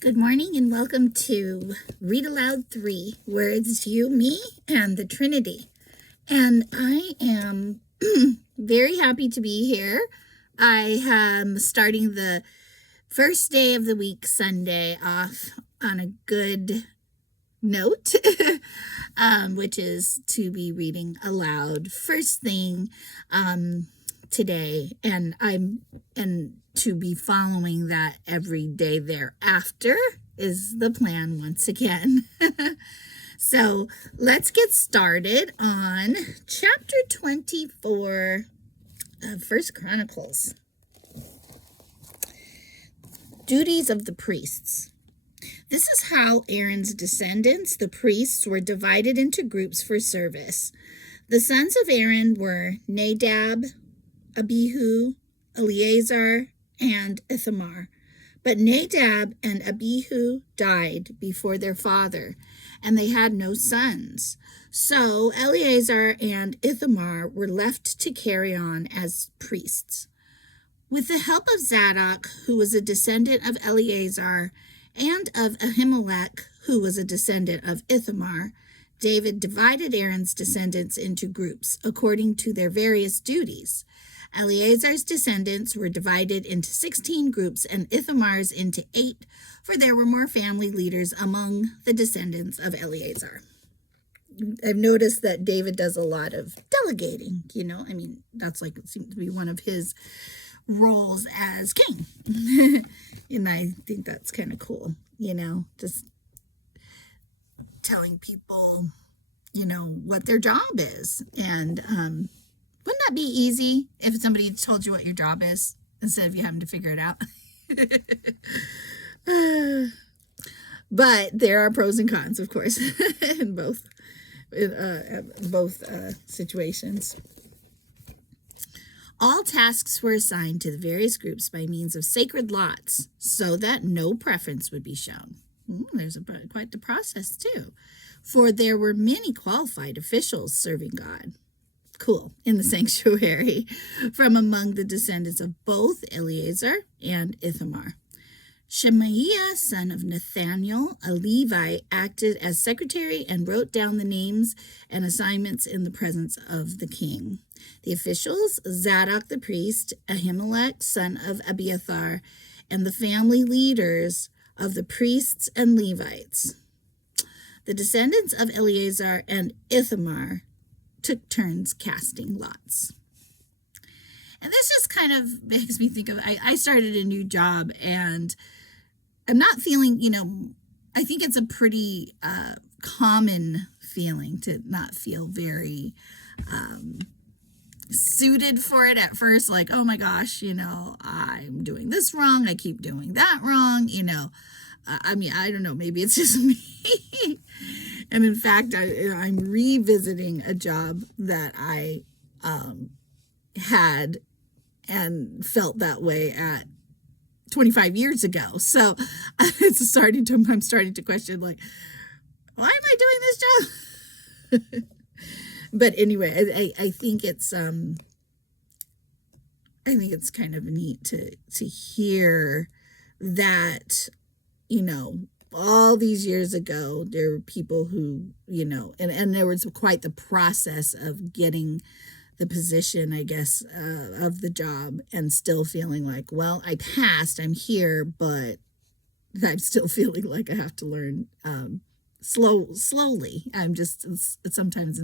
Good morning and welcome to Read Aloud 3, where it's you, me, and the Trinity. And I am very happy to be here. I am starting the first day of the week, Sunday, off on a good note, which is to be reading aloud first thing today, and to be following that every day thereafter is the plan once again. So let's get started on chapter 24 of First Chronicles. Duties of the priests. This is how Aaron's descendants, the priests, were divided into groups for service. The sons of Aaron were Nadab, Abihu, Eleazar, and Ithamar. But Nadab and Abihu died before their father, and they had no sons. So Eleazar and Ithamar were left to carry on as priests. With the help of Zadok, who was a descendant of Eleazar, and of Ahimelech, who was a descendant of Ithamar, David divided Aaron's descendants into groups according to their various duties. Eleazar's descendants were divided into 16 groups and Ithamar's into 8, for there were more family leaders among the descendants of Eleazar. I've noticed that David does a lot of delegating, that's like, it seems to be one of his roles as king. And I think that's kind of cool, just telling people, what their job is. And wouldn't that be easy if somebody told you what your job is instead of you having to figure it out? But there are pros and cons, of course, in both situations. All tasks were assigned to the various groups by means of sacred lots so that no preference would be shown. There's quite the process, too. For there were many qualified officials serving God. Cool. In the sanctuary from among the descendants of both Eleazar and Ithamar. Shemaiah, son of Nathaniel, a Levite, acted as secretary and wrote down the names and assignments in the presence of the king. The officials, Zadok the priest, Ahimelech, son of Abiathar, and the family leaders of the priests and Levites. The descendants of Eleazar and Ithamar took turns casting lots. And this just kind of makes me think of, I started a new job and I'm not feeling, I think it's a pretty common feeling to not feel very suited for it at first. Like, oh my gosh, I'm doing this wrong. I keep doing that wrong, I don't know, maybe it's just me. And in fact, I'm revisiting a job that I had and felt that way at 25 years ago. So I'm starting to question, like, why am I doing this job? But anyway, I think it's kind of neat to hear that, all these years ago, there were people who, and there was quite the process of getting the position, I guess, of the job and still feeling like, well, I passed, I'm here, but I'm still feeling like I have to learn slowly. I'm just sometimes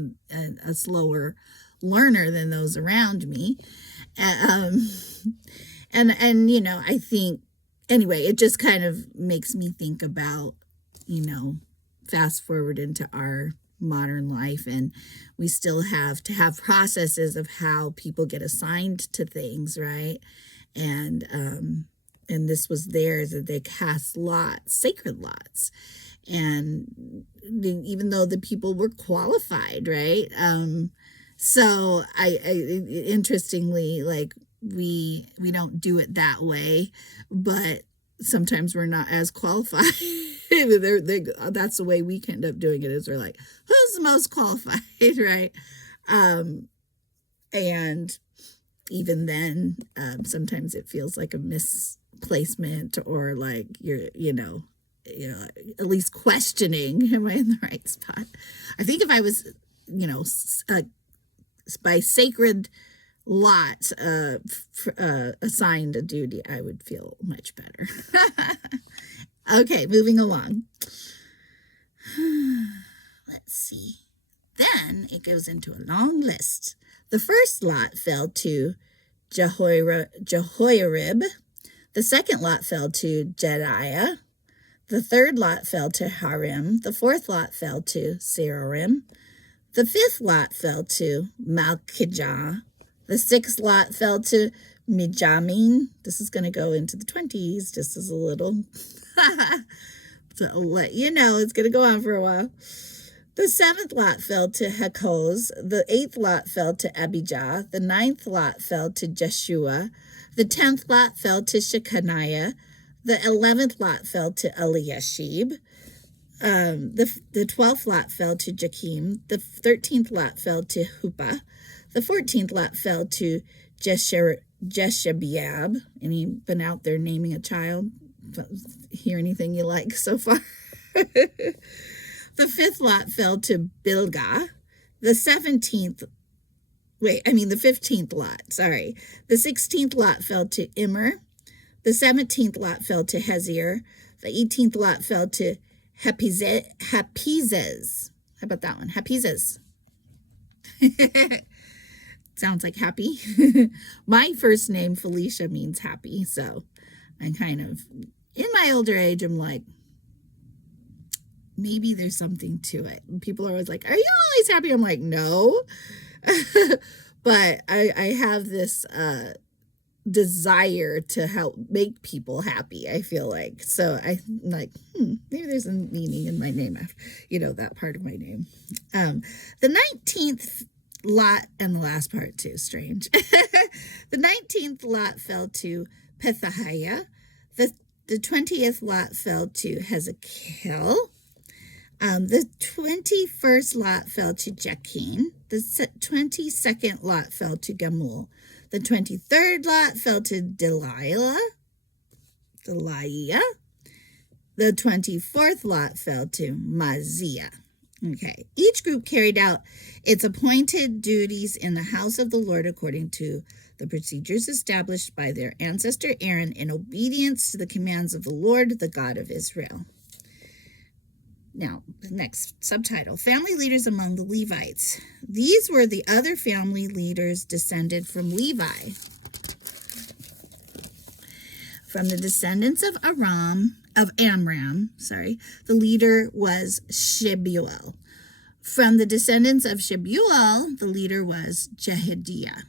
a slower learner than those around me. And I think, anyway, it just kind of makes me think about, fast forward into our modern life, and we still have to have processes of how people get assigned to things, right? And this was theirs, that they cast lots, sacred lots. And even though the people were qualified, right? So I interestingly, like, we don't do it that way, but sometimes we're not as qualified. That's the way we end up doing it, is we're like, who's the most qualified, right? And even then, sometimes it feels like a misplacement, or like you're, at least questioning, am I in the right spot? I think if I was, by sacred lot assigned a duty, I would feel much better. Okay, moving along. Let's see. Then it goes into a long list. The first lot fell to Jehoiarib. The second lot fell to Jediah. The third lot fell to Harim. The fourth lot fell to Serorim. The fifth lot fell to Malchijah. The sixth lot fell to Mijamin. This is going to go into the 20s just as a little. So I'll let you know it's going to go on for a while. The seventh lot fell to Hakoz. The eighth lot fell to Abijah. The ninth lot fell to Jeshua. The 10th lot fell to Shechaniah. The 11th lot fell to Eliashib. The 12th lot fell to Jakim. The 13th lot fell to Huppah. The 14th lot fell to Jeshabeab. Anybody out there naming a child? Hear anything you like so far? The 5th lot fell to Bilgah. The 15th lot, sorry. The 16th lot fell to Immer. The 17th lot fell to Hezir. The 18th lot fell to Hapizes. How about that one? Hapizes. Sounds like happy. My first name, Felicia, means happy. So I'm kind of, in my older age, I'm like, maybe there's something to it. And people are always like, are you always happy? I'm like, no. But I have this desire to help make people happy, I feel like. So I'm like, maybe there's a meaning in my name, after, that part of my name. The 19th lot, and the last part too, strange. The 19th lot fell to Pethahiah. The 20th lot fell to Hezekiah. The 21st lot fell to Jakin. The 22nd lot fell to Gamul. The 23rd lot fell to Deliah. The 24th lot fell to Maziah. Okay. Each group carried out its appointed duties in the house of the Lord according to the procedures established by their ancestor Aaron in obedience to the commands of the Lord, the God of Israel. Now, the next subtitle, Family Leaders Among the Levites. These were the other family leaders descended from Levi. From the descendants of Amram, the leader was Shebuel. From the descendants of Shebuel, the leader was Jehidiah.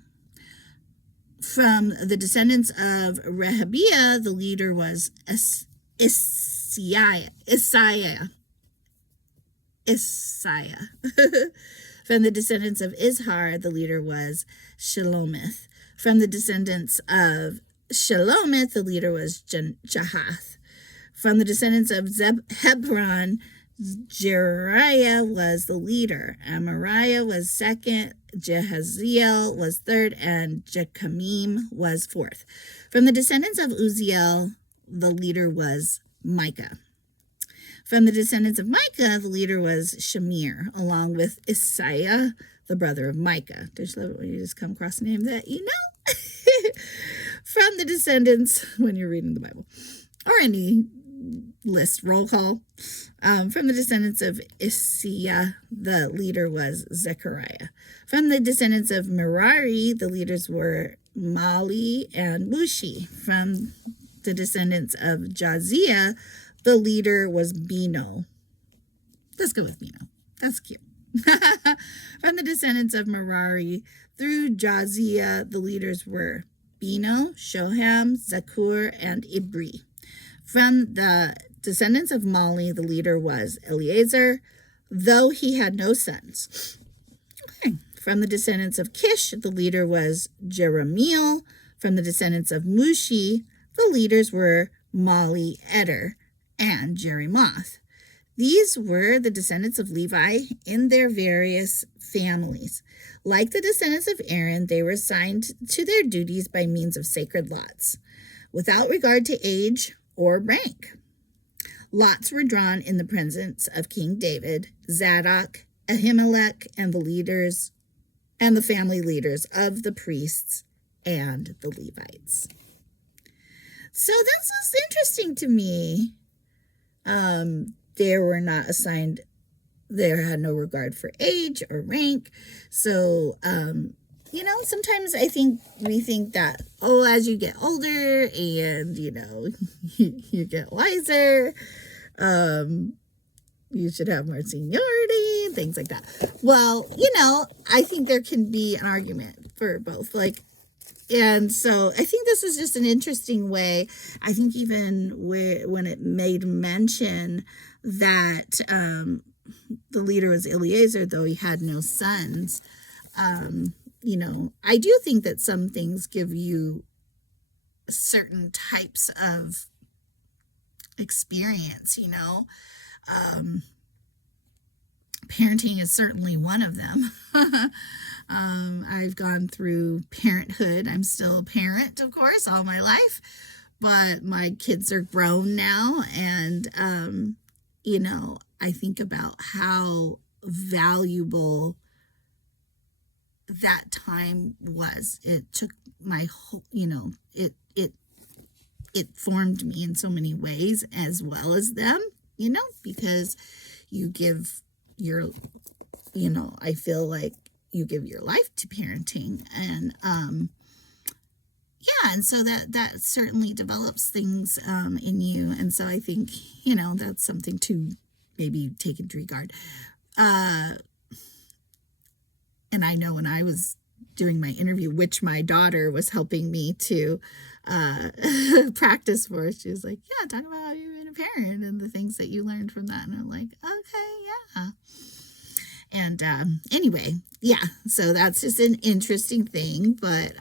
From the descendants of Rehabiah, the leader was Isaiah. From the descendants of Izhar, the leader was Shelomith. From the descendants of Shelomith, the leader was Jahath. From the descendants of Hebron, Jeriah was the leader. Amariah was second, Jehaziel was third, and Jechamim was fourth. From the descendants of Uzziel, the leader was Micah. From the descendants of Micah, the leader was Shamir, along with Isaiah, the brother of Micah. Don't you love it when you just come across a name that you know? From the descendants, when you're reading the Bible, or any list, roll call. From the descendants of Isaiah, the leader was Zechariah. From the descendants of Merari, the leaders were Mali and Mushi. From the descendants of Jaziah, the leader was Beno. Let's go with Beno. That's cute. From the descendants of Merari through Jaziah, the leaders were Beno, Shoham, Zakur, and Ibri. From the descendants of Mali, the leader was Eleazar, though he had no sons. Okay. From the descendants of Kish, the leader was Jeremiel. From the descendants of Mushi, the leaders were Mali, Eder, and Jerimoth. These were the descendants of Levi in their various families. Like the descendants of Aaron, they were assigned to their duties by means of sacred lots, without regard to age or rank. Lots were drawn in the presence of King David, Zadok, Ahimelech, and the family leaders of the priests and the Levites. So that's just interesting to me. They were not assigned, they had no regard for age or rank. So, sometimes I think we think that, as you get older and, you get wiser, you should have more seniority and things like that. Well, I think there can be an argument for both. And so I think this is just an interesting way. I think even when it made mention that the leader was Eleazar, though he had no sons, I do think that some things give you certain types of experience, parenting is certainly one of them. I've gone through parenthood. I'm still a parent, of course, all my life, but my kids are grown now. And, I think about how valuable that time was. It took my whole, it formed me in so many ways as well as them, because you give your, I feel like you give your life to parenting, and and so that certainly develops things in you. And so I think that's something to maybe take into regard. And I know when I was doing my interview, which my daughter was helping me to practice for, she was like, yeah, talk about how you've been a parent and the things that you learned from that. And I'm like, okay, yeah. And anyway, yeah, so that's just an interesting thing. But